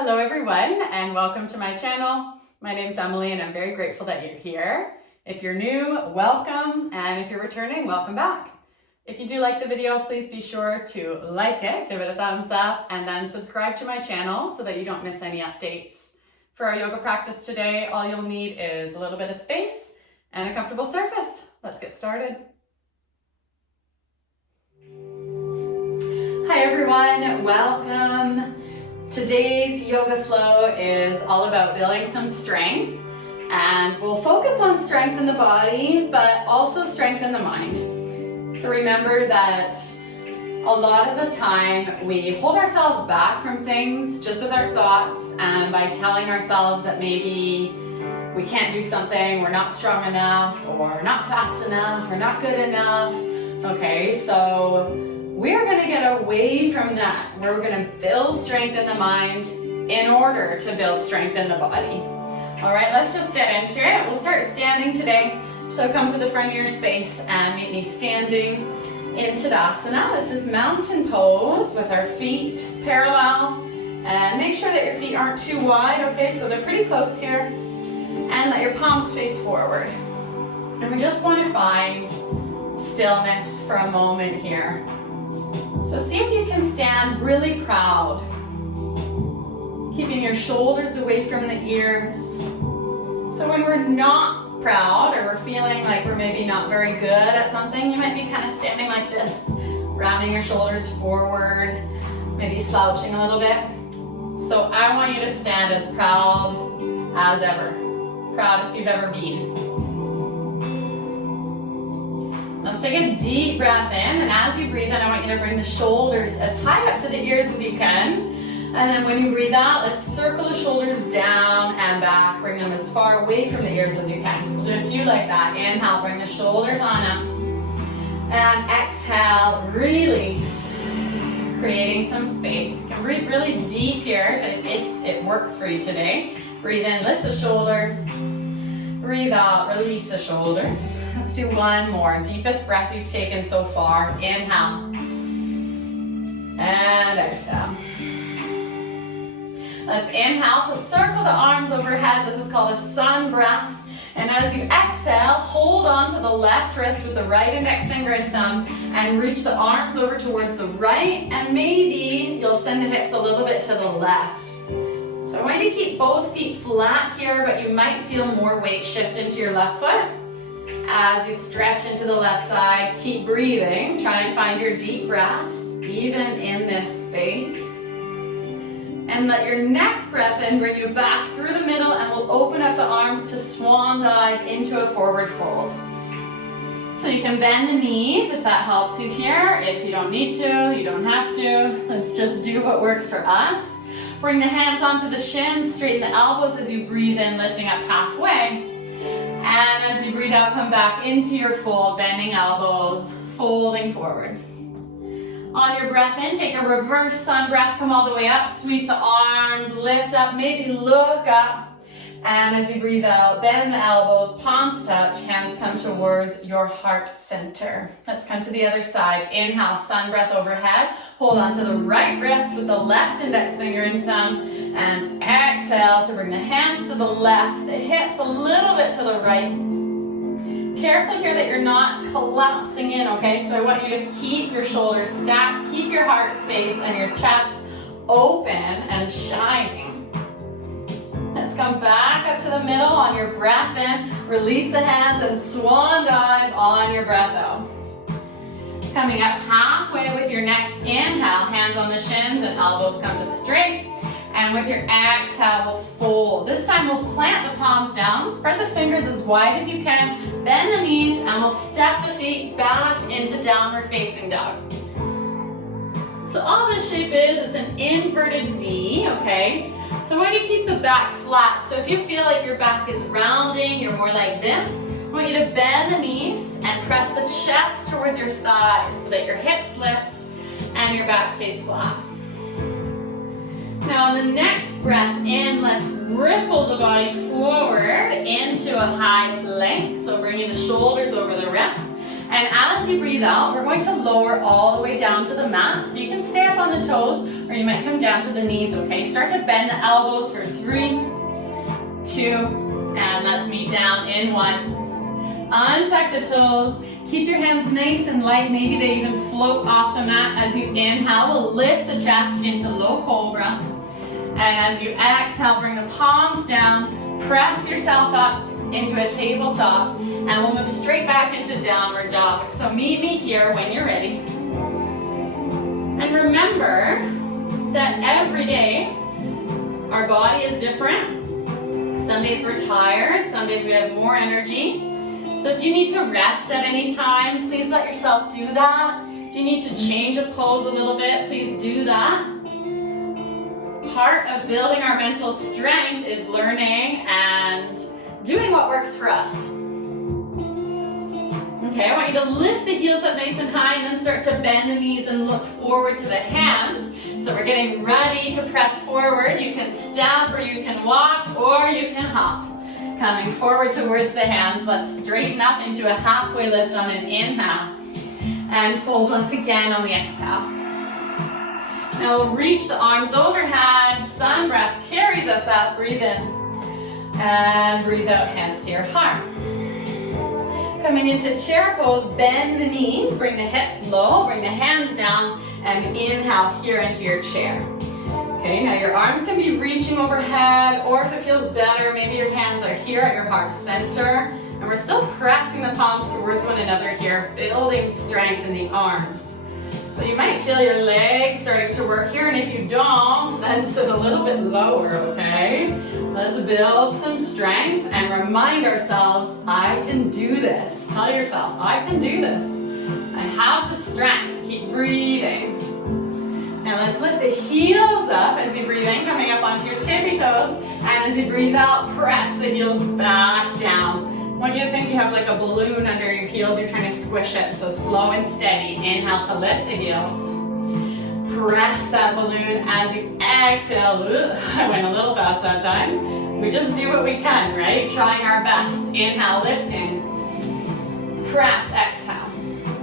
Hello everyone and welcome to my channel. My name's Emily and I'm very grateful that you're here. If you're new, welcome, and if you're returning, welcome back. If you do like the video, please be sure to like it, give it a thumbs up, and then subscribe to my channel so that you don't miss any updates. For our yoga practice today, all you'll need is a little bit of space and a comfortable surface. Let's get started. Hi everyone, welcome. Today's yoga flow is all about building some strength, and we'll focus on strength in the body, but also strength in the mind. So remember that a lot of the time we hold ourselves back from things just with our thoughts, and by telling ourselves that maybe we can't do something, we're not strong enough, or not fast enough, or not good enough. Okay, so we're going to get away from that. We're going to build strength in the mind in order to build strength in the body. All right, let's just get into it. We'll start standing today. So come to the front of your space and meet me standing in Tadasana. This is mountain pose with our feet parallel. And make sure that your feet aren't too wide, okay? So they're pretty close here. And let your palms face forward. And we just want to find stillness for a moment here. So see if you can stand really proud, keeping your shoulders away from the ears. So when we're not proud or we're feeling like we're maybe not very good at something, you might be kind of standing like this, rounding your shoulders forward, maybe slouching a little bit. So I want you to stand as proud as ever, proudest you've ever been. Let's take a deep breath in, and as you breathe in, I want you to bring the shoulders as high up to the ears as you can. And then when you breathe out, let's circle the shoulders down and back. Bring them as far away from the ears as you can. We'll do a few like that. Inhale, bring the shoulders on up. And exhale, release. Creating some space. You can breathe really deep here if it works for you today. Breathe in, lift the shoulders. Breathe out, release the shoulders. Let's do one more. Deepest breath you've taken so far. Inhale. And exhale. Let's inhale to circle the arms overhead. This is called a sun breath. And as you exhale, hold on to the left wrist with the right index finger and thumb and reach the arms over towards the right, and maybe you'll send the hips a little bit to the left. So I want you to keep both feet flat here, but you might feel more weight shift into your left foot. As you stretch into the left side, keep breathing. Try and find your deep breaths, even in this space. And let your next breath in bring you back through the middle, and we'll open up the arms to swan dive into a forward fold. So you can bend the knees if that helps you here. If you don't need to, you don't have to. Let's just do what works for us. Bring the hands onto the shins, straighten the elbows as you breathe in, lifting up halfway. And as you breathe out, come back into your fold, bending elbows, folding forward. On your breath in, take a reverse sun breath, come all the way up, sweep the arms, lift up, maybe look up. And as you breathe out, bend the elbows, palms touch, hands come towards your heart center. Let's come to the other side. Inhale, sun breath overhead. Hold on to the right wrist with the left index finger and thumb. And exhale to bring the hands to the left, the hips a little bit to the right. Careful here that you're not collapsing in, okay? So I want you to keep your shoulders stacked, keep your heart space and your chest open and shining. Let's come back up to the middle on your breath in. Release the hands and swan dive on your breath out. Coming up halfway with your next inhale, hands on the shins and elbows come to straight. And with your exhale, we'll fold. This time we'll plant the palms down, spread the fingers as wide as you can, bend the knees, and we'll step the feet back into downward facing dog. So all this shape is, it's an inverted V, okay? So I want you to keep the back flat. So if you feel like your back is rounding, you're more like this, I want you to bend the knees and press the chest towards your thighs so that your hips lift and your back stays flat. Now on the next breath in, let's ripple the body forward into a high plank. So bringing the shoulders over the ribs. And as as you breathe out, we're going to lower all the way down to the mat. So you can stay up on the toes, or you might come down to the knees, okay? Start to bend the elbows for 3, 2, and let's meet down in 1. Untuck the toes. Keep your hands nice and light. Maybe they even float off the mat as you inhale. We'll lift the chest into low cobra. And as you exhale, bring the palms down. Press yourself up into a tabletop. And we'll move straight back into downward dog. So meet me here when you're ready. And remember that every day our body is different. Some days we're tired. Some days we have more energy. So if you need to rest at any time, please let yourself do that. If you need to change a pose a little bit, please do that. Part of building our mental strength is learning and doing what works for us. Okay, I want you to lift the heels up nice and high and then start to bend the knees and look forward to the hands. So we're getting ready to press forward. You can step or you can walk or you can hop. Coming forward towards the hands, let's straighten up into a halfway lift on an inhale. And fold once again on the exhale. Now we'll reach the arms overhead, sun breath carries us up, breathe in. And breathe out, hands to your heart. Coming into chair pose, bend the knees, bring the hips low, bring the hands down, and inhale here into your chair. Okay, now your arms can be reaching overhead, or if it feels better, maybe your hands are here at your heart center, and we're still pressing the palms towards one another here, building strength in the arms. So you might feel your legs starting to work here, and if you don't, then sit a little bit lower, okay? Let's build some strength and remind ourselves, I can do this. Tell yourself, I can do this. I have the strength. Keep breathing. Now let's lift the heels up as you breathe in, coming up onto your tippy toes. And as you breathe out, press the heels back down. I want you to think you have like a balloon under your heels. You're trying to squish it. So slow and steady. Inhale to lift the heels. Press that balloon as you exhale. I went a little fast that time. We just do what we can, right? Trying our best. Inhale, lifting. Press, exhale.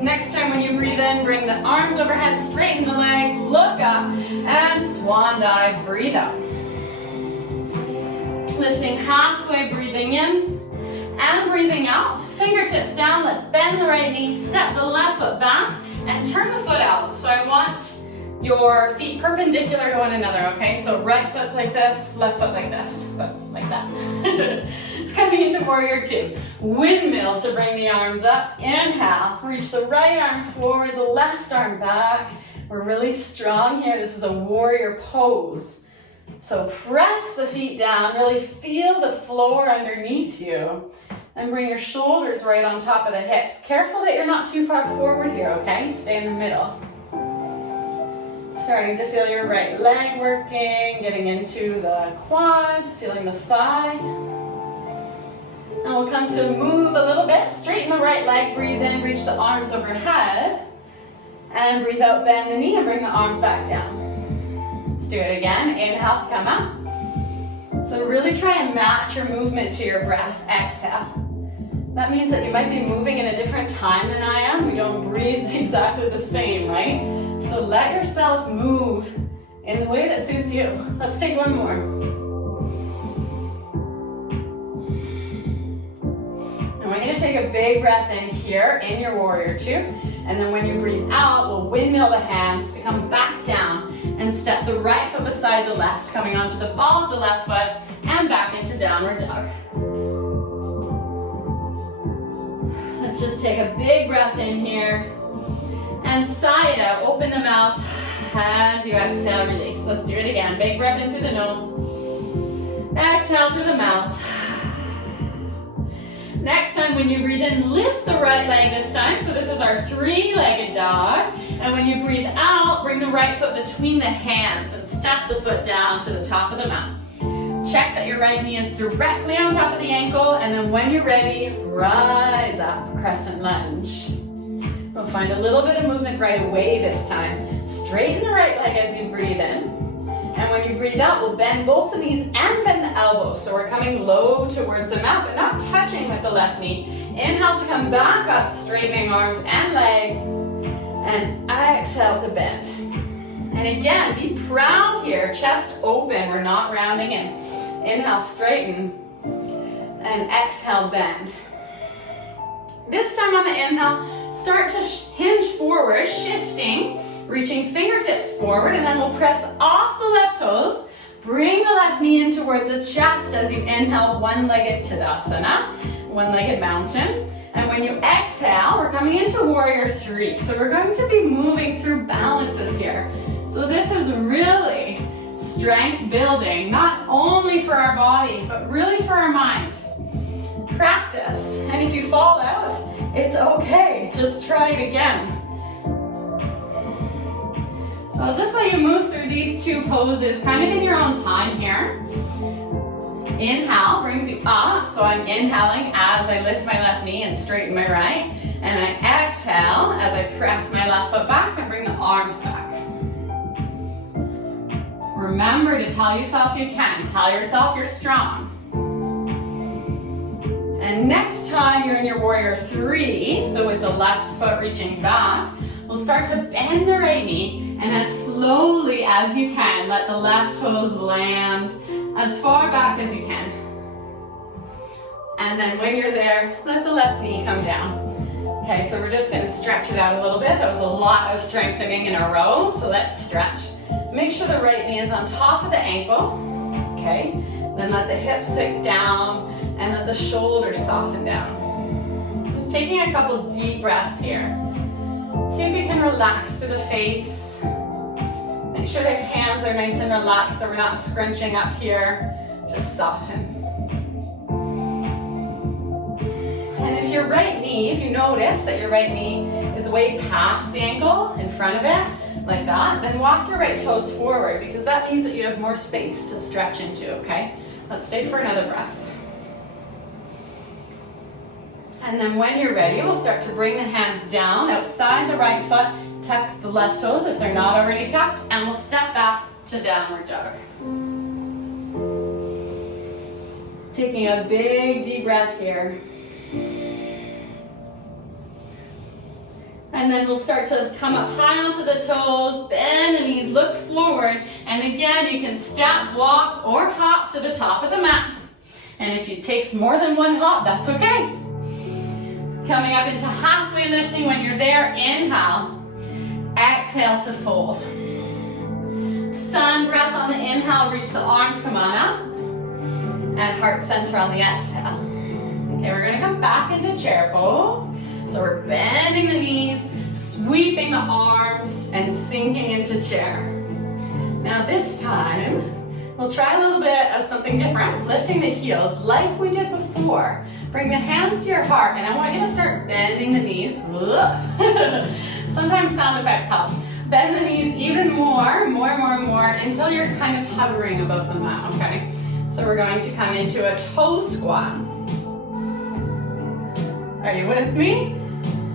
Next time when you breathe in, bring the arms overhead, straighten the legs, look up, and swan dive, breathe out. Lifting halfway, breathing in, and breathing out. Fingertips down, let's bend the right knee, step the left foot back, and turn the foot out. So I want your feet perpendicular to one another, okay? So right foot's like this, left foot like this, but like that. It's coming into warrior 2. Windmill to bring the arms up. Inhale, reach the right arm forward, the left arm back. We're really strong here. This is a warrior pose. So press the feet down, really feel the floor underneath you. And bring your shoulders right on top of the hips. Careful that you're not too far forward here, okay? Stay in the middle. Starting to feel your right leg working, getting into the quads, feeling the thigh. And we'll come to move a little bit. Straighten the right leg, breathe in, reach the arms overhead. And breathe out, bend the knee and bring the arms back down. Let's do it again. Inhale to come up. So really try and match your movement to your breath. Exhale. That means that you might be moving in a different time than I am. We don't breathe exactly the same, right? So let yourself move in the way that suits you. Let's take one more. I want you to take a big breath in here in your warrior 2. And then when you breathe out, we'll windmill the hands to come back down and step the right foot beside the left, coming onto the ball of the left foot and back into downward dog. Let's just take a big breath in here and sigh it out. Open the mouth as you exhale, release. Let's do it again. Big breath in through the nose. Exhale through the mouth. Next time when you breathe in, lift the right leg this time. So this is our 3-legged dog. And when you breathe out, bring the right foot between the hands and step the foot down to the top of the mat. Check that your right knee is directly on top of the ankle, and then when you're ready, rise up, crescent lunge. We'll find a little bit of movement right away this time. Straighten the right leg as you breathe in, And when you breathe out, we'll bend both the knees and bend the elbows. So we're coming low towards the mat, but not touching with the left knee. Inhale to come back up, straightening arms and legs. And exhale to bend. And again, be proud here, chest open, we're not rounding in. Inhale, straighten. And exhale, bend. This time on the inhale, start to hinge forward, shifting, reaching fingertips forward, and then we'll press off the left toes. Bring the left knee in towards the chest as you inhale, one-legged Tadasana, one-legged mountain. And when you exhale, we're coming into Warrior 3. So we're going to be moving through balances here. So this is really strength building, not only for our body, but really for our mind. Practice. And if you fall out, it's okay. Just try it again. So I'll just let you move through these two poses kind of in your own time here. Inhale brings you up, so I'm inhaling as I lift my left knee and straighten my right. And I exhale as I press my left foot back and bring the arms back. Remember to tell yourself you can. Tell yourself you're strong. And next time you're in your Warrior 3, so with the left foot reaching back, we'll start to bend the right knee, and as slowly as you can, let the left toes land as far back as you can. And then when you're there, let the left knee come down. Okay, so we're just going to stretch it out a little bit. That was a lot of strengthening in a row, so let's stretch. Make sure the right knee is on top of the ankle. Okay, then let the hips sink down and let the shoulders soften down. Just taking a couple deep breaths here. See if you can relax to the face. Make sure their hands are nice and relaxed so we're not scrunching up here. Just soften. And if your right knee, if you notice that your right knee is way past the ankle, in front of it, like that, then walk your right toes forward because that means that you have more space to stretch into, okay? Let's stay for another breath. And then when you're ready, we'll start to bring the hands down outside the right foot, tuck the left toes if they're not already tucked, and we'll step back to downward dog. Taking a big deep breath here. And then we'll start to come up high onto the toes, bend the knees, look forward, and again you can step, walk, or hop to the top of the mat. And if it takes more than one hop, that's okay. Coming up into halfway lifting. When you're there, inhale, exhale to fold. Sun breath on the inhale, reach the arms, come on up, and heart center on the exhale. Okay, we're gonna come back into chair pose. So we're bending the knees, sweeping the arms, and sinking into chair. Now this time, we'll try a little bit of something different, lifting the heels like we did before. Bring the hands to your heart, and I want you to start bending the knees. Sometimes sound effects help. Bend the knees even more, until you're kind of hovering above the mat, okay? So we're going to come into a toe squat. Are you with me?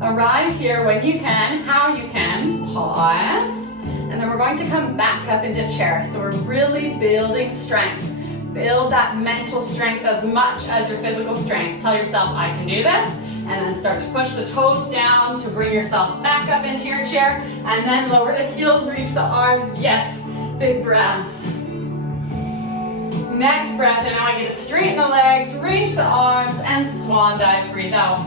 Arrive here when you can, how you can, pause, and then we're going to come back up into chair. So we're really building strength. Build that mental strength as much as your physical strength. Tell yourself, I can do this, and then start to push the toes down to bring yourself back up into your chair, and then lower the heels, reach the arms. Yes, big breath. Next breath, and I want you to straighten the legs, reach the arms, and swan dive, breathe out.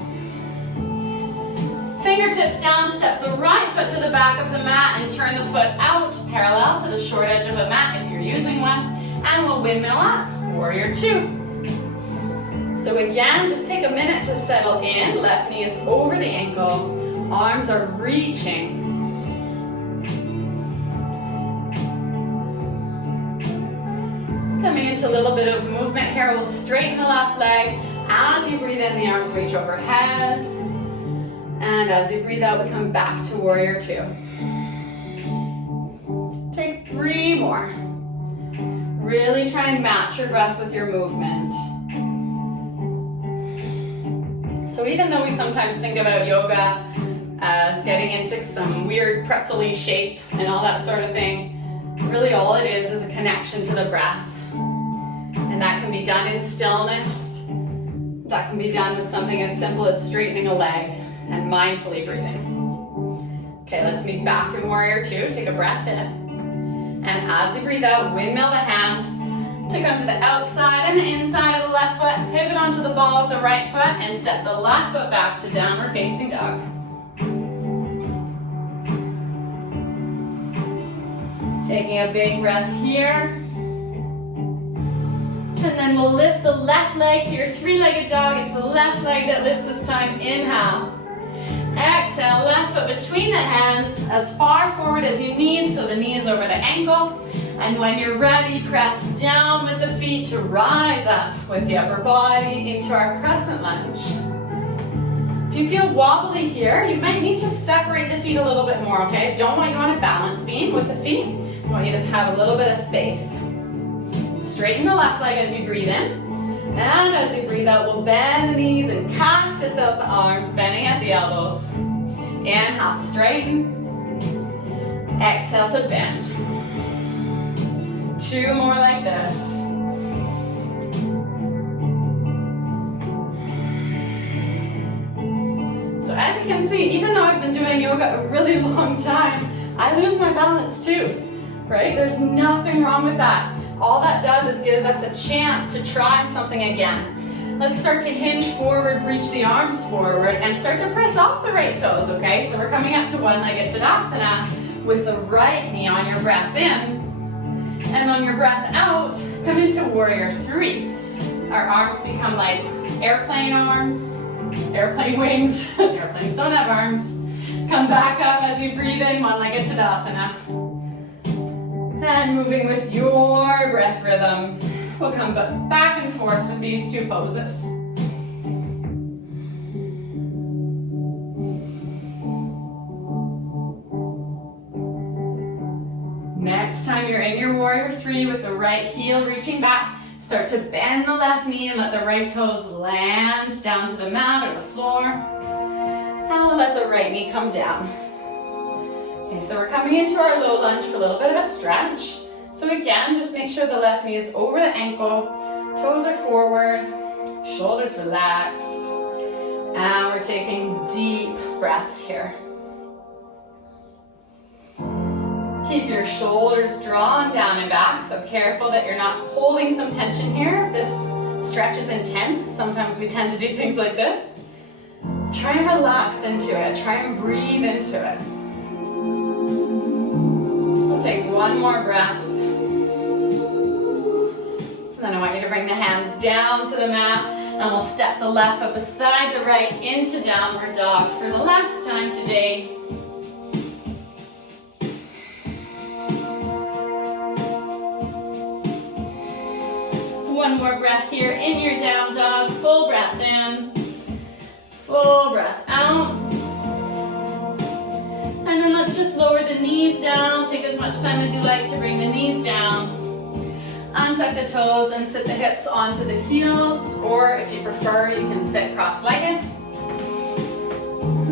Fingertips down, step the right foot to the back of the mat and turn the foot out parallel to the short edge of a mat if you're using one. And we'll windmill up, Warrior 2. So again, just take a minute to settle in. Left knee is over the ankle, arms are reaching. Coming into a little bit of movement here, we'll straighten the left leg. As you breathe in, the arms reach overhead. And as you breathe out, we come back to Warrior 2. Take 3 more. Really try and match your breath with your movement. So even though we sometimes think about yoga as getting into some weird pretzel-y shapes and all that sort of thing, Really all it is a connection to the breath. And that can be done in stillness. That can be done with something as simple as straightening a leg and mindfully breathing. Okay, let's meet back in warrior two. Take a breath in. And as you breathe out, windmill the hands to come to the outside and the inside of the left foot. Pivot onto the ball of the right foot and step the left foot back to downward facing dog. Taking a big breath here. And then we'll lift the left leg to your three-legged dog. It's the left leg that lifts this time. Inhale. Exhale, left foot between the hands as far forward as you need, so the knee is over the ankle. And when you're ready, press down with the feet to rise up with the upper body into our crescent lunge. If you feel wobbly here, you might need to separate the feet a little bit more, okay? Don't want you on a balance beam with the feet. I want you to have a little bit of space. Straighten the left leg as you breathe in. And as you breathe out, we'll bend the knees and cactus out the arms, bending at the elbows. Inhale, straighten. Exhale to bend. Two more like this. So as you can see, even though I've been doing yoga a really long time, I lose my balance too, right? There's nothing wrong with that. All that does is give us a chance to try something again. Let's start to hinge forward, reach the arms forward, and start to press off the right toes, okay? So we're coming up to one-legged Tadasana with the right knee on your breath in. And on your breath out, come into warrior three. Our arms become like airplane arms, airplane wings. Airplanes don't have arms. Come back up as you breathe in, one-legged Tadasana. And moving with your breath rhythm, we'll come back and forth with these two poses. Next time you're in your warrior three with the right heel reaching back, start to bend the left knee and let the right toes land down to the mat or the floor. And we'll let the right knee come down. Okay, so we're coming into our low lunge for a little bit of a stretch. So again, just make sure the left knee is over the ankle, toes are forward, shoulders relaxed. And we're taking deep breaths here. Keep your shoulders drawn down and back, so careful that you're not holding some tension here. If this stretch is intense, sometimes we tend to do things like this. Try and relax into it. Try and breathe into it. We'll take one more breath. And then I want you to bring the hands down to the mat, and we'll step the left foot beside the right into downward dog for the last time today. One more breath here in your down dog. Full breath in, full breath out. And then let's just lower the knees down. Take as much time as you like to bring the knees down. Untuck the toes and sit the hips onto the heels, or if you prefer, you can sit cross-legged.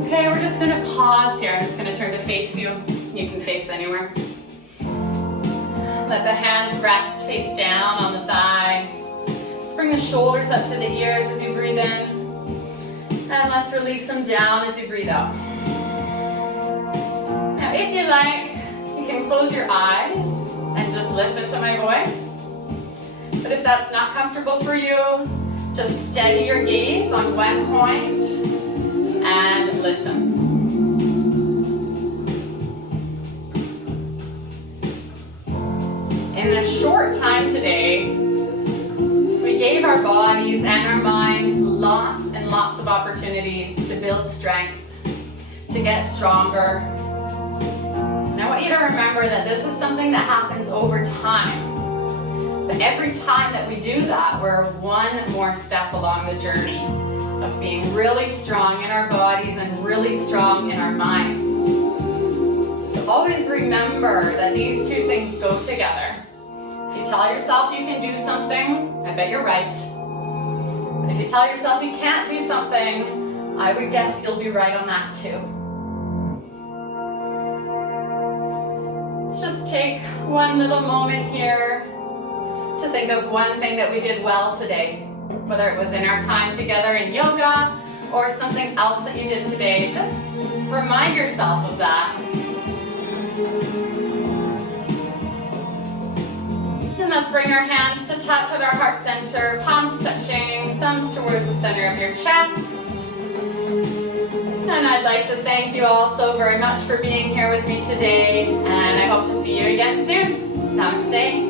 Okay, we're just gonna pause here. I'm just gonna turn to face you. You can face anywhere. Let the hands rest face down on the thighs. Let's bring the shoulders up to the ears as you breathe in. And let's release them down as you breathe out. Now if you like, you can close your eyes and just listen to my voice. But if that's not comfortable for you, just steady your gaze on one point and listen. In a short time today, we gave our bodies and our minds lots and lots of opportunities to build strength, to get stronger. And I want you to remember that this is something that happens over time. But every time that we do that, we're one more step along the journey of being really strong in our bodies and really strong in our minds. So always remember that these two things go together. If you tell yourself you can do something, I bet you're right. But if you tell yourself you can't do something, I would guess you'll be right on that too. Let's just take one little moment here to think of one thing that we did well today, whether it was in our time together in yoga or something else that you did today. Just remind yourself of that. And let's bring our hands to touch at our heart center, palms touching, thumbs towards the center of your chest. And I'd like to thank you all so very much for being here with me today, and I hope to see you again soon. Namaste.